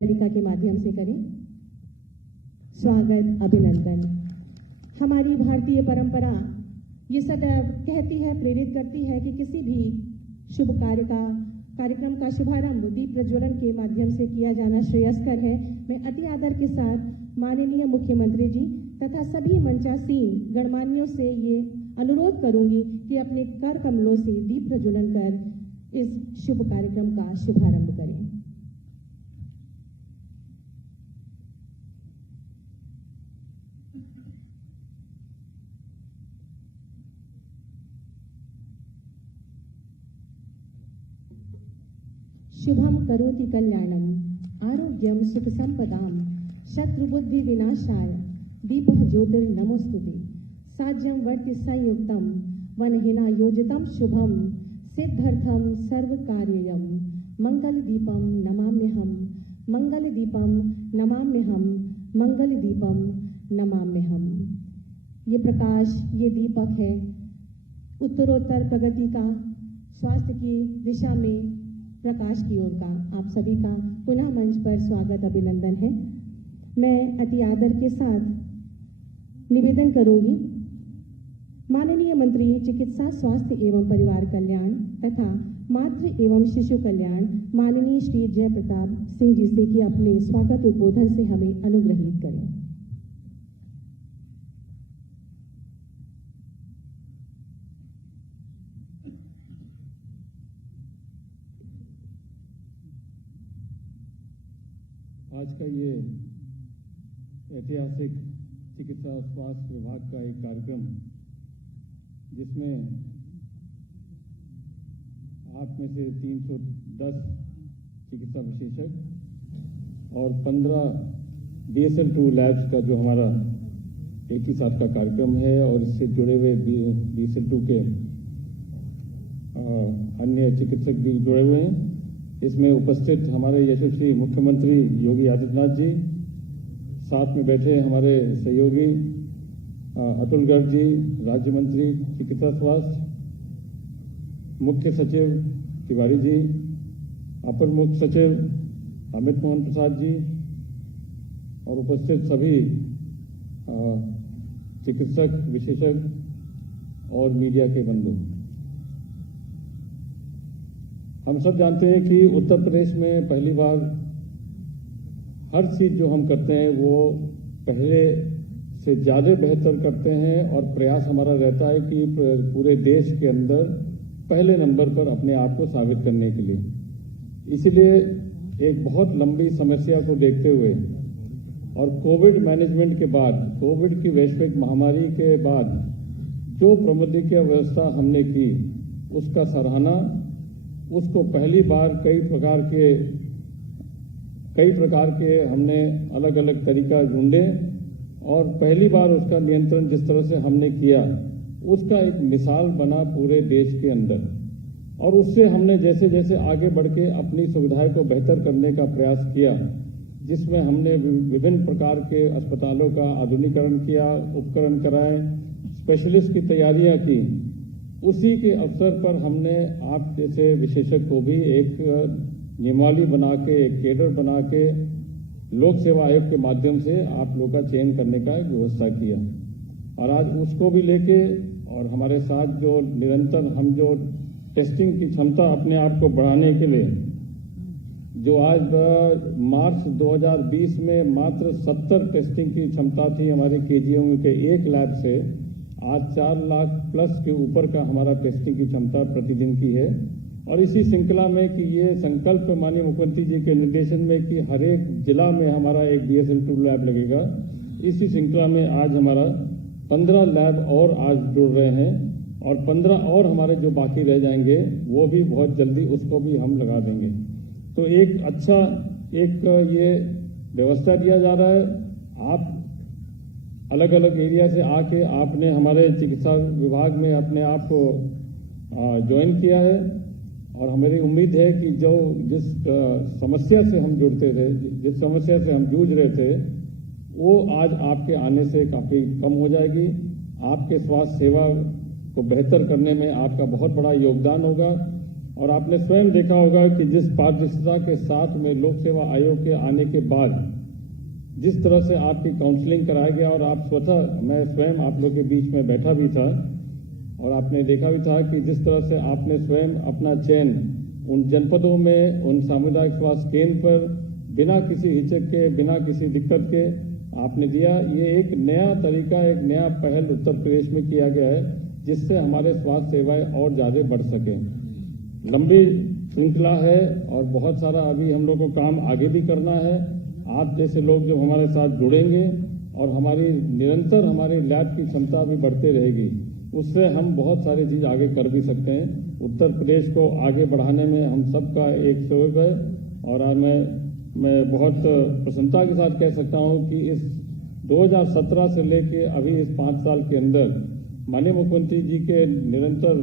तरीका के माध्यम से करें। स्वागत, अभिनंदन। हमारी भारतीय परंपरा ये सदैव कहती है, प्रेरित करती है कि किसी भी शुभ कार्यक्रम का शुभारंभ दीप प्रज्वलन के माध्यम से किया जाना श्रेयस्कर है। मैं अति आदर के साथ माननीय मुख्यमंत्री जी तथा सभी मंचासीन गणमान्यों से ये अनुरोध करूंगी कि अपने कर कमलों से दीप प्रज्वलन कर इस शुभ कार्यक्रम का शुभारंभ करें। शुभम करोति कल्याणम आरोग्यम सुख संपदाम शत्रुबुद्धि विनाशाय दीपः ज्योतिर्नमोस्तुते साज्यम वर्ति संयुक्तम वनहिना योजितम शुभम सिद्धर्थम सर्व कार्ययम मंगल दीपम नमाम्यहम मंगल दीपम नमाम्यहम मंगल दीपम नमाम्यहम। ये प्रकाश, ये दीपक है उत्तरोत्तर प्रगति का, स्वास्थ्य की दिशा में प्रकाश की ओर का। आप सभी का पुनः मंच पर स्वागत, अभिनंदन है। मैं अति आदर के साथ निवेदन करूंगी माननीय मंत्री चिकित्सा, स्वास्थ्य एवं परिवार कल्याण तथा मातृ एवं शिशु कल्याण माननीय श्री जय प्रताप सिंह जी से कि अपने स्वागत उद्बोधन से हमें अनुग्रहित करें। आज का ये ऐतिहासिक चिकित्सा स्वास्थ्य विभाग का एक कार्यक्रम, जिसमें आप में से 310 चिकित्सा विशेषज्ञ और 15 BSL-2 लैब्स का जो हमारा एक ही साथ का कार्यक्रम है और इससे जुड़े हुए BSL-2 के अन्य चिकित्सक भी जुड़े हुए हैं। इसमें उपस्थित हमारे यशस्वी मुख्यमंत्री योगी आदित्यनाथ जी, साथ में बैठे हमारे सहयोगी अतुल गर्ग जी, राज्य मंत्री चिकित्सा स्वास्थ्य, मुख्य सचिव तिवारी जी, अपर मुख्य सचिव अमित मोहन प्रसाद जी और उपस्थित सभी चिकित्सक विशेषज्ञ और मीडिया के बंधु। हम सब जानते हैं कि उत्तर प्रदेश में पहली बार हर चीज जो हम करते हैं वो पहले से ज्यादा बेहतर करते हैं और प्रयास हमारा रहता है कि पूरे देश के अंदर पहले नंबर पर अपने आप को साबित करने के लिए। इसलिए एक बहुत लंबी समस्या को देखते हुए और कोविड मैनेजमेंट के बाद, कोविड की वैश्विक महामारी के बाद जो प्रबंधकीय व्यवस्था हमने की उसका सराहना, उसको पहली बार कई प्रकार के हमने अलग अलग तरीका ढूंढे और पहली बार उसका नियंत्रण जिस तरह से हमने किया उसका एक मिसाल बना पूरे देश के अंदर। और उससे हमने जैसे जैसे आगे बढ़ के अपनी सुविधाएं को बेहतर करने का प्रयास किया, जिसमें हमने विभिन्न प्रकार के अस्पतालों का आधुनिकीकरण किया, उपकरण कराए, स्पेशलिस्ट की तैयारियां की। उसी के अवसर पर हमने आप जैसे विशेषज्ञ को भी एक नियमावली बना के, एक केडर बना के लोक सेवा आयोग के माध्यम से आप लोगों का चयन करने का एक व्यवस्था किया। और आज उसको भी लेके और हमारे साथ जो निरंतर हम जो टेस्टिंग की क्षमता अपने आप को बढ़ाने के लिए, जो आज मार्च 2020 में मात्र 70 टेस्टिंग की क्षमता थी हमारे KGM के एक लैब से, आज 4 लाख प्लस के ऊपर का हमारा टेस्टिंग की क्षमता प्रतिदिन की है। और इसी श्रृंखला में कि ये संकल्प माननीय मुख्यमंत्री जी के निर्देशन में कि हर एक जिला में हमारा एक BSL-2 लैब लगेगा, इसी श्रृंखला में आज हमारा 15 लैब और आज जुड़ रहे हैं और 15 और हमारे जो बाकी रह जाएंगे वो भी बहुत जल्दी उसको भी हम लगा देंगे। तो एक अच्छा एक ये व्यवस्था दिया जा रहा है। आप अलग अलग एरिया से आके आपने हमारे चिकित्सा विभाग में अपने आप को ज्वाइन किया है और हमारी उम्मीद है कि जिस समस्या से हम जुड़ते थे, जिस समस्या से हम जूझ रहे थे, वो आज आपके आने से काफी कम हो जाएगी। आपके स्वास्थ्य सेवा को बेहतर करने में आपका बहुत बड़ा योगदान होगा और आपने स्वयं देखा होगा कि जिस पारदर्शिता के साथ में लोक सेवा आयोग के आने के बाद जिस तरह से आपकी काउंसलिंग कराया गया और आप स्वतः, मैं स्वयं आप लोग के बीच में बैठा भी था और आपने देखा भी था कि जिस तरह से आपने स्वयं अपना चयन उन जनपदों में, उन सामुदायिक स्वास्थ्य केंद्र पर बिना किसी हिचक के, बिना किसी दिक्कत के आपने दिया। ये एक नया तरीका, एक नया पहल उत्तर प्रदेश में किया गया है जिससे हमारे स्वास्थ्य सेवाएं और ज्यादा बढ़ सकें। लंबी श्रृंखला है और बहुत सारा अभी हम लोग को काम आगे भी करना है। आप जैसे लोग जब हमारे साथ जुड़ेंगे और हमारी निरंतर हमारी लैब की क्षमता भी बढ़ती रहेगी, उससे हम बहुत सारी चीज आगे कर भी सकते हैं। उत्तर प्रदेश को आगे बढ़ाने में हम सबका एक सहयोग है और आज मैं बहुत प्रसन्नता के साथ कह सकता हूं कि इस 2017 से लेके अभी इस 5 साल के अंदर माननीय मुख्यमंत्री जी के निरंतर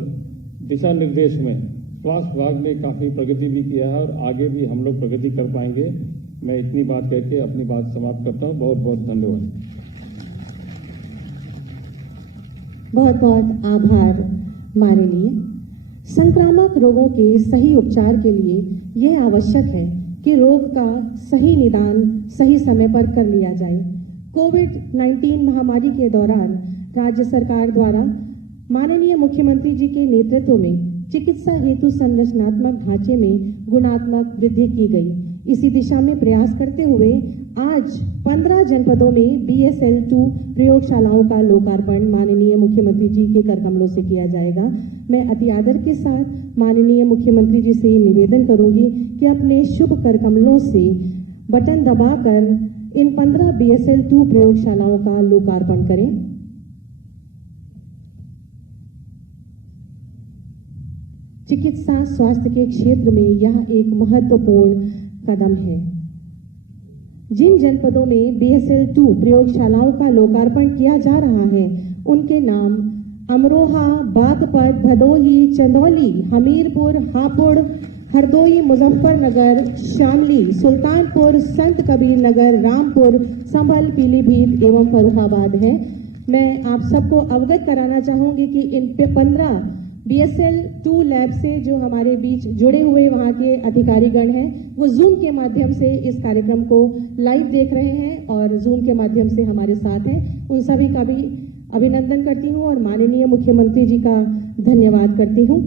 दिशा निर्देश में स्वास्थ्य विभाग ने काफी प्रगति भी किया है और आगे भी हम लोग प्रगति कर पाएंगे। मैं इतनी बात करके अपनी बात समाप्त करता हूं। बहुत बहुत धन्यवाद। बहुत बहुत आभार माननीय। संक्रामक रोगों के सही उपचार के लिए यह आवश्यक है कि रोग का सही निदान सही समय पर कर लिया जाए। कोविड-19 महामारी के दौरान राज्य सरकार द्वारा माननीय मुख्यमंत्री जी के नेतृत्व में चिकित्सा हेतु संरचनात्मक ढांचे में गुणात्मक वृद्धि की गई। इसी दिशा में प्रयास करते हुए आज 15 जनपदों में BSL-2 प्रयोगशालाओं का लोकार्पण माननीय मुख्यमंत्री जी के कर कमलों से किया जाएगा। मैं अति आदर के साथ माननीय मुख्यमंत्री जी से निवेदन करूंगी कि अपने शुभ कर कमलों से बटन दबाकर इन 15 BSL-2 प्रयोगशालाओं का लोकार्पण करें। चिकित्सा स्वास्थ्य के क्षेत्र में यह एक महत्वपूर्ण कदम है। जिन जनपदों में BSL-2 प्रयोगशालाओं का लोकार्पण किया जा रहा है उनके नाम अमरोहा, बागपत, भदोही, चंदौली, हमीरपुर, हापुड़, हरदोई, मुजफ्फरनगर, शामली, सुल्तानपुर, संत कबीर नगर, रामपुर, संभल, पीलीभीत एवं फर्रुखाबाद है। मैं आप सबको अवगत कराना चाहूंगी कि इन 15 BSL-2 लैब से जो हमारे बीच जुड़े हुए वहां के अधिकारीगण हैं वो जूम के माध्यम से इस कार्यक्रम को लाइव देख रहे हैं और जूम के माध्यम से हमारे साथ हैं। उन सभी का भी अभिनंदन करती हूं और माननीय मुख्यमंत्री जी का धन्यवाद करती हूं।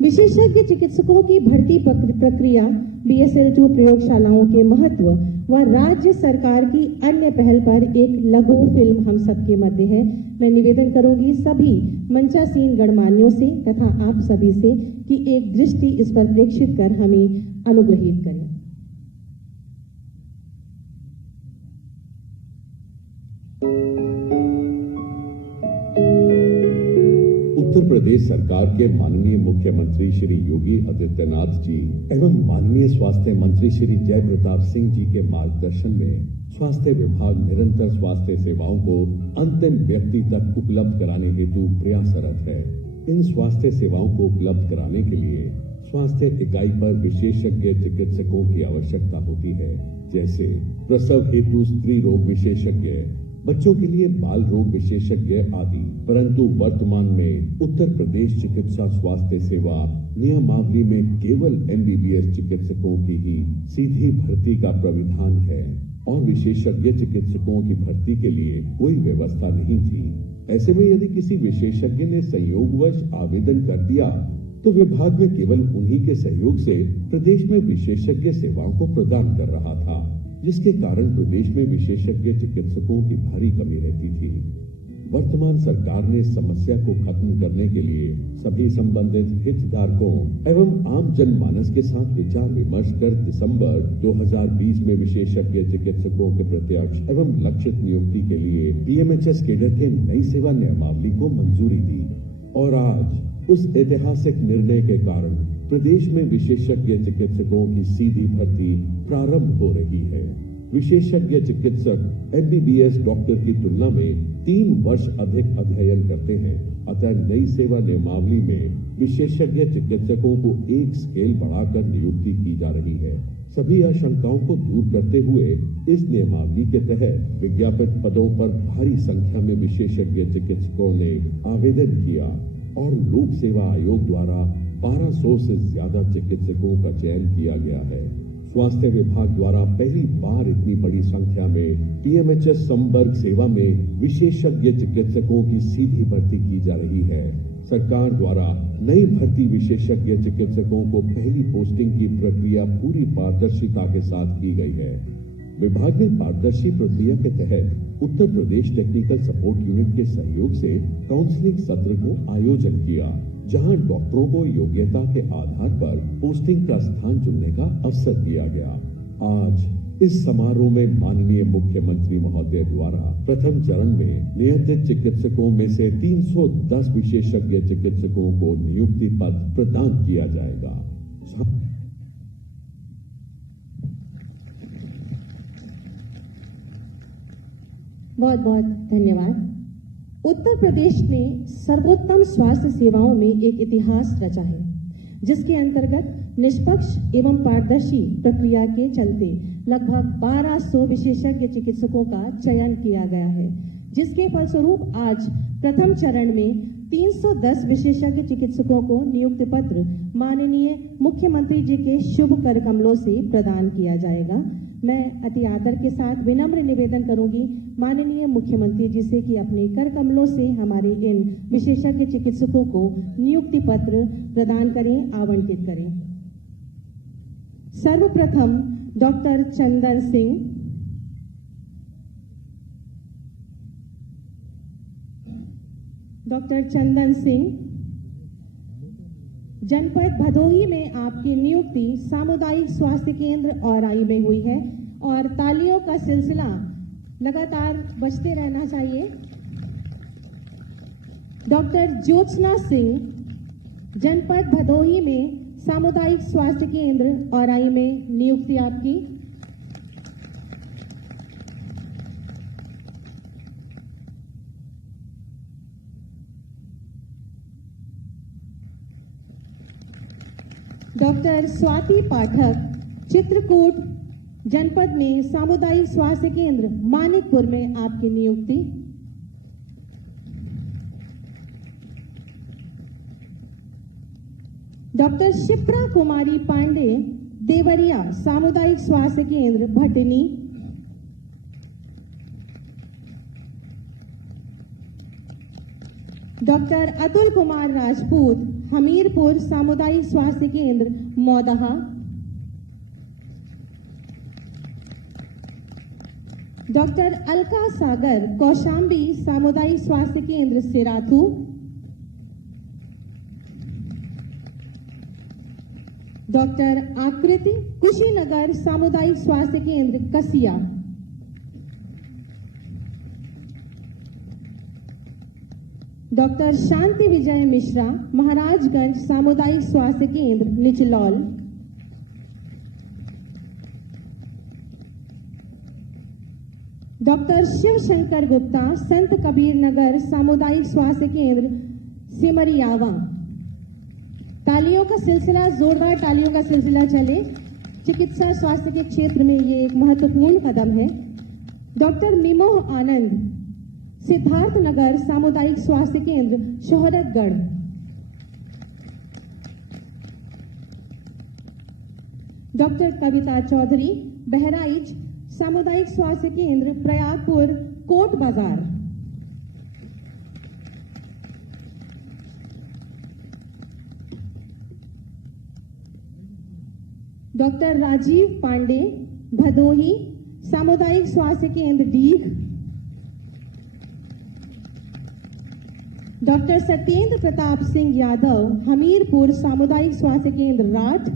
विशेषज्ञ चिकित्सकों की भर्ती प्रक्रिया, BSL-2 प्रयोगशालाओं के महत्व व राज्य सरकार की अन्य पहल पर एक लघु फिल्म हम सबके मध्य है। मैं निवेदन करूंगी सभी मंचासीन गणमान्यों से तथा आप सभी से कि एक दृष्टि इस पर प्रेक्षित कर हमें अनुग्रहित करें। उत्तर प्रदेश सरकार के माननीय मुख्यमंत्री श्री योगी आदित्यनाथ जी एवं माननीय स्वास्थ्य मंत्री श्री जय प्रताप सिंह जी के मार्गदर्शन में स्वास्थ्य विभाग निरंतर स्वास्थ्य सेवाओं को अंतिम व्यक्ति तक उपलब्ध कराने हेतु प्रयासरत है। इन स्वास्थ्य सेवाओं को उपलब्ध कराने के लिए स्वास्थ्य इकाई पर विशेषज्ञ चिकित्सकों की आवश्यकता होती है, जैसे प्रसव हेतु स्त्री रोग विशेषज्ञ, बच्चों के लिए बाल रोग विशेषज्ञ आदि। परंतु वर्तमान में उत्तर प्रदेश चिकित्सा स्वास्थ्य सेवा नियमावली में केवल MBBS चिकित्सकों की ही सीधी भर्ती का प्राविधान है और विशेषज्ञ चिकित्सकों की भर्ती के लिए कोई व्यवस्था नहीं थी। ऐसे में यदि किसी विशेषज्ञ ने संयोगवश आवेदन कर दिया तो विभाग में केवल उन्हीं के सहयोग से प्रदेश में विशेषज्ञ सेवाओं को प्रदान कर रहा था, जिसके कारण प्रदेश में विशेषज्ञ चिकित्सकों की भारी कमी रहती थी। वर्तमान सरकार ने समस्या को खत्म करने के लिए सभी संबंधित हितधारकों एवं आम जनमानस के साथ विचार विमर्श कर दिसंबर 2020 में विशेषज्ञ चिकित्सकों के प्रत्यक्ष एवं लक्षित नियुक्ति के लिए PMHS केडर के नई सेवा नियमावली को मंजूरी दी और आज उस ऐतिहासिक निर्णय के कारण प्रदेश में विशेषज्ञ चिकित्सकों की सीधी भर्ती प्रारंभ हो रही है। विशेषज्ञ चिकित्सक MBBS डॉक्टर की तुलना में 3 वर्ष अधिक अध्ययन करते हैं। अतः नई सेवा नियमावली में विशेषज्ञ चिकित्सकों को एक स्केल बढ़ाकर नियुक्ति की जा रही है। सभी आशंकाओं को दूर करते हुए इस नियमावली के तहत विज्ञापित पदों पर भारी संख्या में विशेषज्ञ चिकित्सकों ने आवेदन किया और लोक सेवा आयोग द्वारा 1200 से ज्यादा चिकित्सकों का चयन किया गया है। स्वास्थ्य विभाग द्वारा पहली बार इतनी बड़ी संख्या में पीएमएचएस संपर्क सेवा में विशेषज्ञ चिकित्सकों की सीधी भर्ती की जा रही है। सरकार द्वारा नई भर्ती विशेषज्ञ चिकित्सकों को पहली पोस्टिंग की प्रक्रिया पूरी पारदर्शिता के साथ की गई है। विभाग ने पारदर्शी प्रक्रिया के तहत Uttar Pradesh technical support unit के सहयोग से काउंसलिंग सत्र को आयोजन किया, जहां डॉक्टरों को योग्यता के आधार पर पोस्टिंग का स्थान चुनने का अवसर दिया गया। आज इस समारोह में माननीय मुख्यमंत्री महोदय द्वारा प्रथम चरण में नियमित चिकित्सकों में से 310 विशेषज्ञ चिकित्सकों को नियुक्ति पत्र प्रदान किया जाएगा। बहुत बहुत धन्यवाद। उत्तर प्रदेश ने सर्वोत्तम स्वास्थ्य सेवाओं में एक इतिहास रचा है, जिसके अंतर्गत निष्पक्ष एवं पारदर्शी प्रक्रिया के चलते लगभग 1200 विशेषज्ञ चिकित्सकों का चयन किया गया है, जिसके फलस्वरूप आज प्रथम चरण में 310 विशेषज्ञ चिकित्सकों को नियुक्ति पत्र माननीय मुख्यमंत्री जी के शुभ कर कमलों से प्रदान किया जाएगा। मैं अति आदर के साथ विनम्र निवेदन करूंगी माननीय मुख्यमंत्री जी से कि अपने कर कमलों से हमारे इन विशेषज्ञ चिकित्सकों को नियुक्ति पत्र प्रदान करें, आवंटित करें। सर्वप्रथम डॉक्टर चंदन सिंह, जनपद भदोही में आपकी नियुक्ति सामुदायिक स्वास्थ्य केंद्र औराई में हुई है और तालियों का सिलसिला लगातार बजते रहना चाहिए। डॉक्टर ज्योत्सना सिंह, जनपद भदोही में सामुदायिक स्वास्थ्य केंद्र औराई में नियुक्ति आपकी। डॉक्टर स्वाति पाठक, चित्रकूट जनपद में सामुदायिक स्वास्थ्य केंद्र मानिकपुर में आपकी नियुक्ति। डॉक्टर शिप्रा कुमारी पांडे, देवरिया सामुदायिक स्वास्थ्य केंद्र भटनी। डॉक्टर अतुल कुमार राजपूत, हमीरपुर सामुदायिक स्वास्थ्य केंद्र मौदहा। डॉक्टर अलका सागर, कौशाम्बी सामुदायिक स्वास्थ्य केंद्र सिराथू। डॉक्टर आकृति, कुशीनगर सामुदायिक स्वास्थ्य केंद्र कसिया। डॉक्टर शांति विजय मिश्रा, महाराजगंज सामुदायिक स्वास्थ्य केंद्र निचलौल। डॉक्टर शिवशंकर गुप्ता, संत कबीर नगर सामुदायिक स्वास्थ्य केंद्र सिमरियावा। तालियों का सिलसिला, जोरदार तालियों का सिलसिला चले। चिकित्सा स्वास्थ्य के क्षेत्र में ये एक महत्वपूर्ण कदम है। डॉक्टर मिमोह आनंद, सिद्धार्थ नगर सामुदायिक स्वास्थ्य केंद्र शोहरतगढ़। डॉक्टर कविता चौधरी, बहराइच सामुदायिक स्वास्थ्य केंद्र प्रयागपुर कोट बाजार। डॉक्टर राजीव पांडे, भदोही सामुदायिक स्वास्थ्य केंद्र डीग। डॉक्टर सत्येंद्र प्रताप सिंह यादव, हमीरपुर सामुदायिक स्वास्थ्य केंद्र राठ।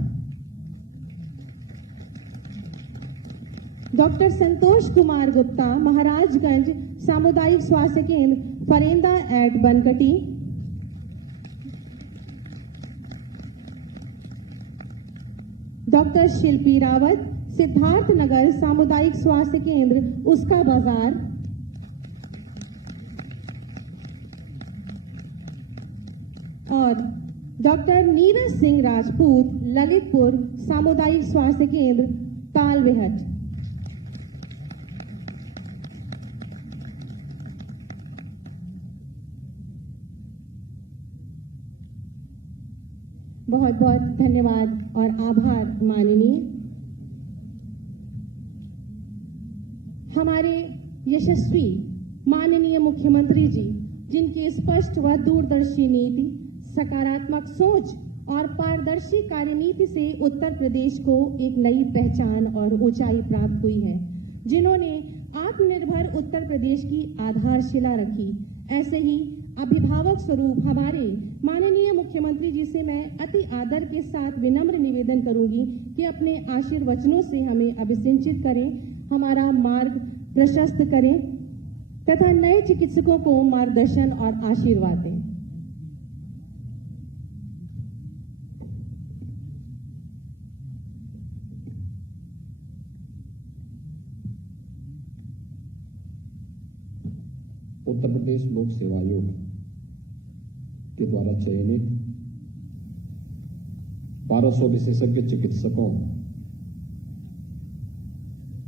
डॉक्टर संतोष कुमार गुप्ता, महाराजगंज सामुदायिक स्वास्थ्य केंद्र फरेंदा एट बनकटी। डॉक्टर शिल्पी रावत, सिद्धार्थ नगर सामुदायिक स्वास्थ्य केंद्र उसका बाजार। और डॉक्टर नीरज सिंह राजपूत, ललितपुर सामुदायिक स्वास्थ्य केंद्र तालबेहट। बहुत बहुत धन्यवाद और आभार माननीय। हमारे यशस्वी माननीय मुख्यमंत्री जी, जिनकी स्पष्ट व दूरदर्शी नीति, सकारात्मक सोच और पारदर्शी कार्यनीति से उत्तर प्रदेश को एक नई पहचान और ऊंचाई प्राप्त हुई है, जिन्होंने आत्मनिर्भर उत्तर प्रदेश की आधारशिला रखी। ऐसे ही अभिभावक स्वरूप हमारे माननीय मुख्यमंत्री जी से मैं अति आदर के साथ विनम्र निवेदन करूंगी कि अपने आशीर्वचनों से हमें अभिसिंचित करें, हमारा मार्ग प्रशस्त करें तथा नए चिकित्सकों को मार्गदर्शन और आशीर्वाद दें। उत्तर प्रदेश लोक सेवा आयोग के द्वारा चयनित 1200 विशेषज्ञ चिकित्सकों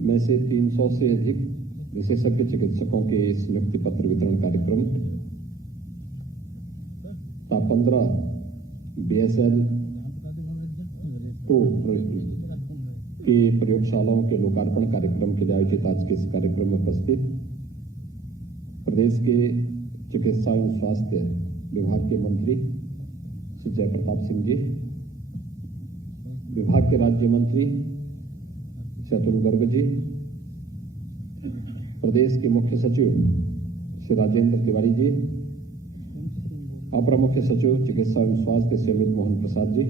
में से 300 से अधिक विशेषज्ञ चिकित्सकों के इस नियुक्ति पत्र वितरण कार्यक्रम का 15 BSL के प्रयोगशालाओं के लोकार्पण कार्यक्रम के लिए आयोजित आज के इस कार्यक्रम में उपस्थित प्रदेश के चिकित्सा एवं स्वास्थ्य विभाग के मंत्री श्री जय प्रताप सिंह जी, विभाग के राज्य मंत्री श्री अतुल गर्ग जी, प्रदेश के मुख्य सचिव श्री राजेंद्र तिवारी जी, अपर मुख्य सचिव चिकित्सा एवं स्वास्थ्य श्री अमित मोहन प्रसाद जी,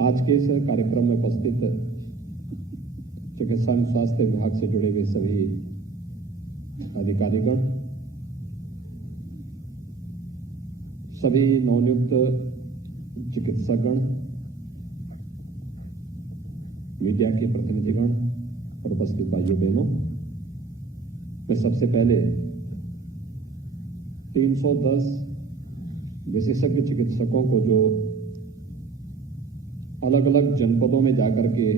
आज के इस कार्यक्रम में उपस्थित चिकित्सा एवं स्वास्थ्य विभाग से जुड़े हुए सभी अधिकारीगण, सभी नवनियुक्त चिकित्सकगण, मीडिया के प्रतिनिधिगण और उपस्थित भाइयों बहनों, मैं सबसे पहले 310 विशेषज्ञ चिकित्सकों को जो अलग अलग जनपदों में जाकर के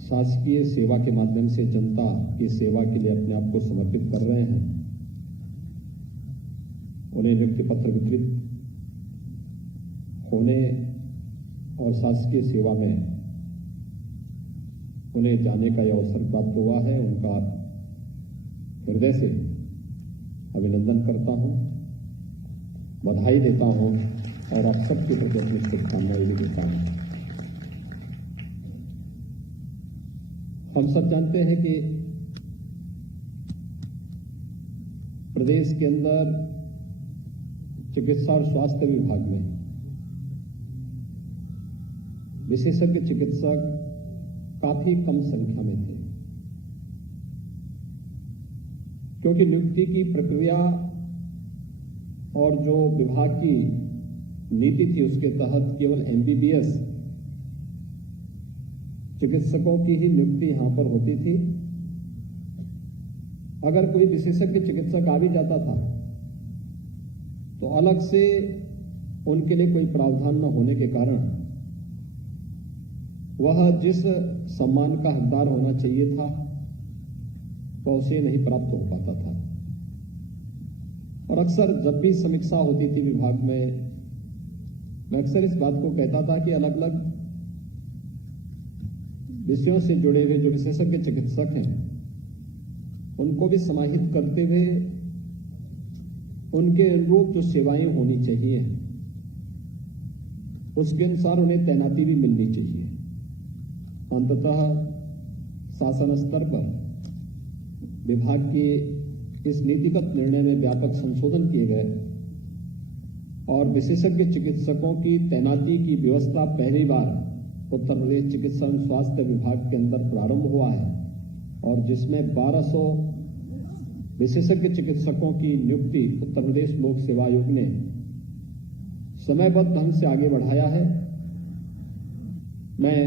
शासकीय सेवा के माध्यम से जनता की सेवा के लिए अपने आप को समर्पित कर रहे हैं, उन्हें नियुक्ति पत्र वितरित होने और शासकीय सेवा में उन्हें जाने का यह अवसर प्राप्त हुआ है। उनका हृदय से अभिनंदन करता हूं, बधाई देता हूं और आप सबके प्रति अपनी शुभकामनाएं भी देता हूं। हम सब जानते हैं कि प्रदेश के अंदर चिकित्सा और स्वास्थ्य विभाग में विशेषज्ञ चिकित्सक काफी कम संख्या में थे, क्योंकि नियुक्ति की प्रक्रिया और जो विभाग की नीति थी उसके तहत केवल MBBS चिकित्सकों की ही नियुक्ति यहां पर होती थी। अगर कोई विशेषज्ञ चिकित्सक आ भी जाता था तो अलग से उनके लिए कोई प्रावधान न होने के कारण वह जिस सम्मान का हकदार होना चाहिए था वह उसे नहीं प्राप्त हो पाता था। और अक्सर जब भी समीक्षा होती थी विभाग में, मैं अक्सर इस बात को कहता था कि अलग अलग विषयों से जुड़े हुए जो विशेषज्ञ चिकित्सक हैं उनको भी समाहित करते हुए उनके अनुरूप जो सेवाएं होनी चाहिए उसके अनुसार उन्हें तैनाती भी मिलनी चाहिए। अंततः शासन स्तर पर विभाग के इस नीतिगत निर्णय में व्यापक संशोधन किए गए और विशेषज्ञ चिकित्सकों की तैनाती की व्यवस्था पहली बार उत्तर प्रदेश चिकित्सा एवं स्वास्थ्य विभाग के अंदर प्रारंभ हुआ है और जिसमें 1200 विशेषज्ञ चिकित्सकों की नियुक्ति उत्तर प्रदेश लोक सेवा आयोग ने समयबद्ध ढंग से आगे बढ़ाया है। मैं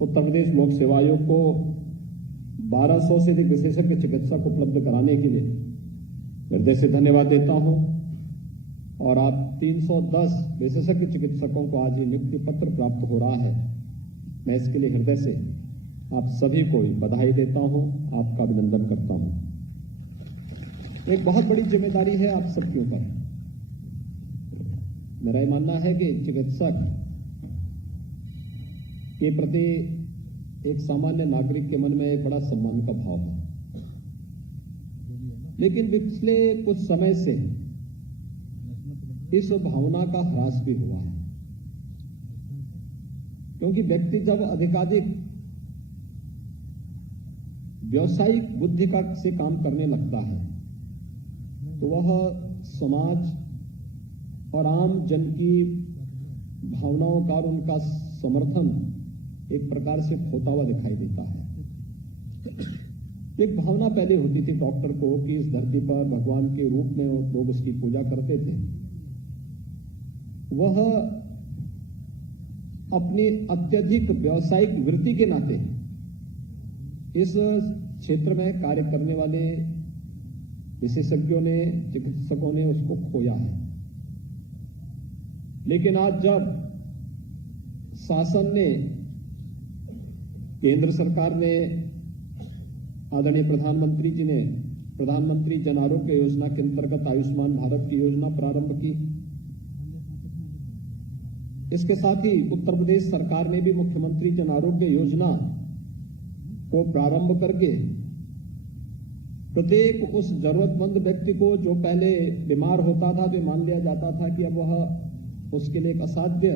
उत्तर प्रदेश लोक सेवा आयोग को 1200 से अधिक विशेषज्ञ चिकित्सक उपलब्ध कराने के लिए हृदय से धन्यवाद देता हूं और आप 310 विशेषज्ञ चिकित्सकों को आज ये नियुक्ति पत्र प्राप्त हो रहा है। मैं इसके लिए हृदय से आप सभी को बधाई देता हूं, आपका अभिनंदन करता हूं। एक बहुत बड़ी जिम्मेदारी है आप सबके ऊपर। मेरा ये मानना है कि चिकित्सक के प्रति एक सामान्य नागरिक के मन में एक बड़ा सम्मान का भाव है, लेकिन पिछले कुछ समय से इस भावना का ह्रास भी हुआ है, क्योंकि व्यक्ति जब अधिकाधिक व्यावसायिक बुद्धि का से काम करने लगता है तो वह समाज और आम जन की भावनाओं का और उनका समर्थन एक प्रकार से खोता हुआ दिखाई देता है। एक भावना पहले होती थी डॉक्टर को कि इस धरती पर भगवान के रूप में लोग उसकी पूजा करते थे। वह अपनी अत्यधिक व्यावसायिक वृत्ति के नाते इस क्षेत्र में कार्य करने वाले विशेषज्ञों ने, चिकित्सकों ने उसको खोया है। लेकिन आज जब शासन ने, केंद्र सरकार ने, आदरणीय प्रधानमंत्री जी ने प्रधानमंत्री जन आरोग्य योजना के अंतर्गत आयुष्मान भारत की योजना प्रारंभ की, इसके साथ ही उत्तर प्रदेश सरकार ने भी मुख्यमंत्री जन आरोग्य योजना को प्रारंभ करके प्रत्येक उस जरूरतमंद व्यक्ति को जो पहले बीमार होता था तो मान लिया जाता था कि अब वह उसके लिए एक असाध्य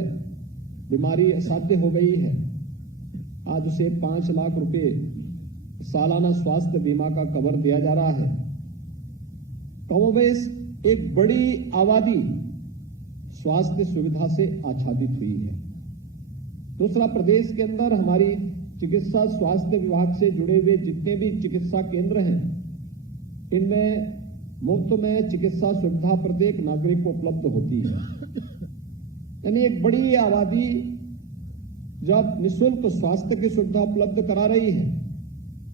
बीमारी असाध्य हो गई है, आज उसे 5 लाख रुपए सालाना स्वास्थ्य बीमा का कवर दिया जा रहा है। कमोबेश एक बड़ी आबादी स्वास्थ्य सुविधा से आच्छादित हुई है। दूसरा, प्रदेश के अंदर हमारी चिकित्सा स्वास्थ्य विभाग से जुड़े हुए जितने भी चिकित्सा केंद्र हैं, इनमें मुफ्त में चिकित्सा सुविधा प्रत्येक नागरिक को उपलब्ध होती है। यानी एक बड़ी आबादी जब निःशुल्क स्वास्थ्य की सुविधा उपलब्ध करा रही है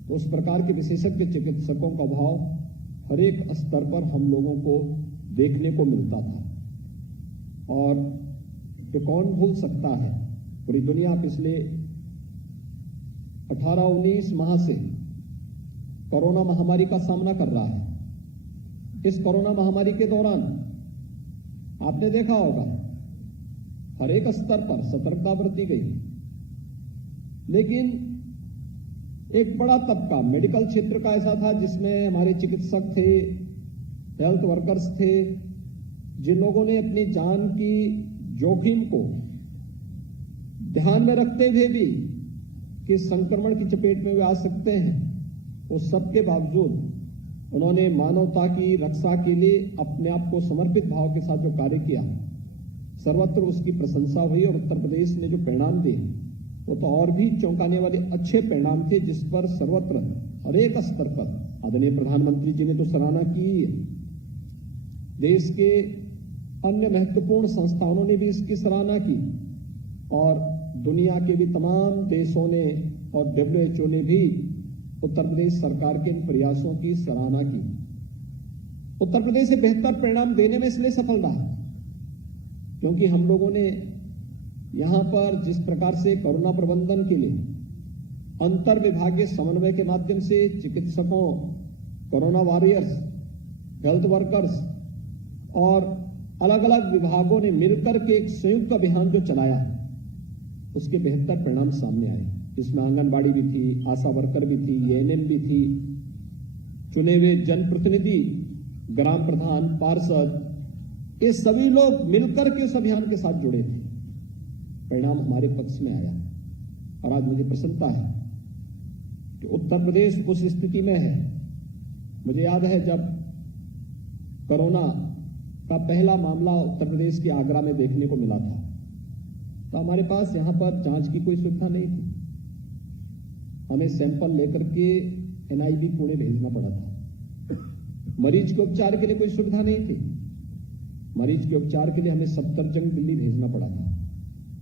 तो उस प्रकार के विशेषज्ञ चिकित्सकों का भाव हर एक स्तर पर हम लोगों को देखने को मिलता था। और ये कौन भूल सकता है, पूरी दुनिया पिछले 18-19 माह से कोरोना महामारी का सामना कर रहा है। इस कोरोना महामारी के दौरान आपने देखा होगा हर एक स्तर पर सतर्कता बरती गई, लेकिन एक बड़ा तबका मेडिकल क्षेत्र का ऐसा था जिसमें हमारे चिकित्सक थे, हेल्थ वर्कर्स थे, जिन लोगों ने अपनी जान की जोखिम को ध्यान में रखते हुए भी कि संक्रमण की चपेट में वे आ सकते हैं, उस सबके बावजूद उन्होंने मानवता की रक्षा के लिए अपने आप को समर्पित भाव के साथ जो कार्य किया, सर्वत्र उसकी प्रशंसा हुई। और उत्तर प्रदेश ने जो परिणाम दिए वो तो और भी चौंकाने वाले अच्छे परिणाम थे, जिस पर सर्वत्र हर एक स्तर पर आदरणीय प्रधानमंत्री जी ने तो सराहना की, देश के अन्य महत्वपूर्ण संस्थानों ने भी इसकी सराहना की और दुनिया के भी तमाम देशों ने और WHO ने भी उत्तर प्रदेश सरकार के इन प्रयासों की सराहना की। उत्तर प्रदेश से बेहतर परिणाम देने में इसलिए सफल रहा क्योंकि हम लोगों ने यहां पर जिस प्रकार से कोरोना प्रबंधन के लिए अंतर विभागीय समन्वय के माध्यम से चिकित्सकों, कोरोना वॉरियर्स, हेल्थ वर्कर्स और अलग अलग विभागों ने मिलकर के एक संयुक्त अभियान जो चलाया, उसके बेहतर परिणाम सामने आए। इसमें आंगनबाड़ी भी थी, आशा वर्कर भी थी, ANM भी थी, चुने हुए जनप्रतिनिधि, ग्राम प्रधान, पार्षद, ये सभी लोग मिलकर के उस अभियान के साथ जुड़े थे। परिणाम हमारे पक्ष में आया और आज मुझे प्रसन्नता है कि उत्तर प्रदेश उस स्थिति में है। मुझे याद है जब कोरोना का पहला मामला उत्तर प्रदेश के आगरा में देखने को मिला था तो हमारे पास यहां पर जांच की कोई सुविधा नहीं थी। हमें सैंपल लेकर के NIB पुणे भेजना पड़ा था। मरीज के उपचार के लिए कोई सुविधा नहीं थी। मरीज के उपचार के लिए हमें सफदरजंग दिल्ली भेजना पड़ा था।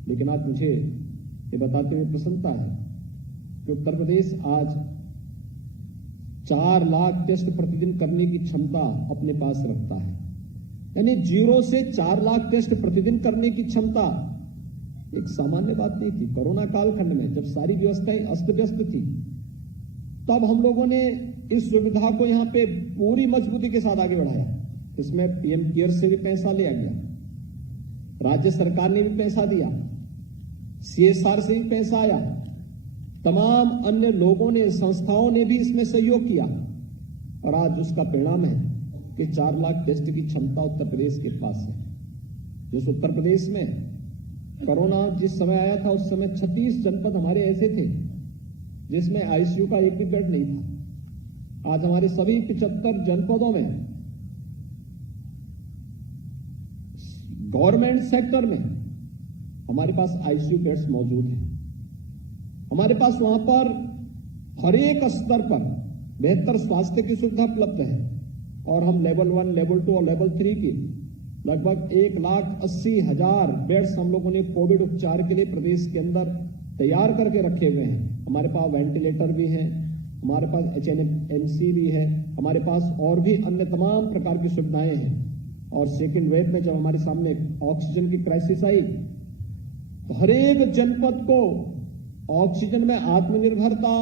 लेकिन आज मुझे ये बताते हुए प्रसन्नता है कि उत्तर प्रदेश आज 4 लाख टेस्ट प्रतिदिन करने की क्षमता अपने पास रखता है। यानी 0 से 4 लाख टेस्ट प्रतिदिन करने की क्षमता एक सामान्य बात नहीं थी। कोरोना कालखंड में जब सारी व्यवस्थाएं अस्त व्यस्त थी, तब हम लोगों ने इस सुविधा को यहां पे पूरी मजबूती के साथ आगे बढ़ाया। इसमें PM केयर से भी पैसा लिया गया, राज्य सरकार ने भी पैसा दिया, CSR से भी पैसा आया, तमाम अन्य लोगों ने, संस्थाओं ने भी इसमें सहयोग किया और आज उसका परिणाम है कि 4 लाख टेस्ट की क्षमता उत्तर प्रदेश के पास है। जिस उत्तर प्रदेश में कोरोना जिस समय आया था उस समय 36 जनपद हमारे ऐसे थे जिसमें आईसीयू का एक भी बेड नहीं था। आज हमारे सभी 75 जनपदों में गवर्नमेंट सेक्टर में हमारे पास आईसीयू बेड्स मौजूद हैं। हमारे पास वहां पर हर एक स्तर पर बेहतर स्वास्थ्य की सुविधा उपलब्ध है और हम लेवल 1, लेवल 2 और लेवल 3 की लगभग 1,80,000 बेड्स हम लोगों ने कोविड उपचार के लिए प्रदेश के अंदर तैयार करके रखे हुए हैं। हमारे पास वेंटिलेटर भी हैं, हमारे पास HNMC भी है, हमारे पास और भी अन्य तमाम प्रकार की सुविधाएं हैं। और सेकेंड वेव में जब हमारे सामने ऑक्सीजन की क्राइसिस आई तो हर एक जनपद को ऑक्सीजन में आत्मनिर्भरता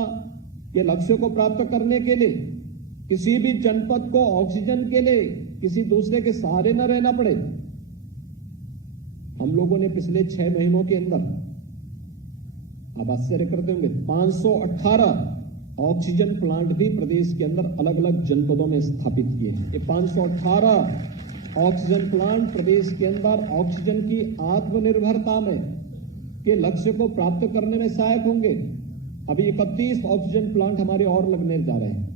के लक्ष्य को प्राप्त करने के लिए, किसी भी जनपद को ऑक्सीजन के लिए किसी दूसरे के सहारे न रहना पड़े, हम लोगों ने पिछले 6 महीनों के अंदर, आप आश्चर्य करते होंगे, 518 ऑक्सीजन प्लांट भी प्रदेश के अंदर अलग अलग जनपदों में स्थापित किए हैं। ये 518 ऑक्सीजन प्लांट प्रदेश के अंदर ऑक्सीजन की आत्मनिर्भरता में के लक्ष्य को प्राप्त करने में सहायक होंगे। अभी 31 ऑक्सीजन प्लांट हमारे और लगने जा रहे हैं।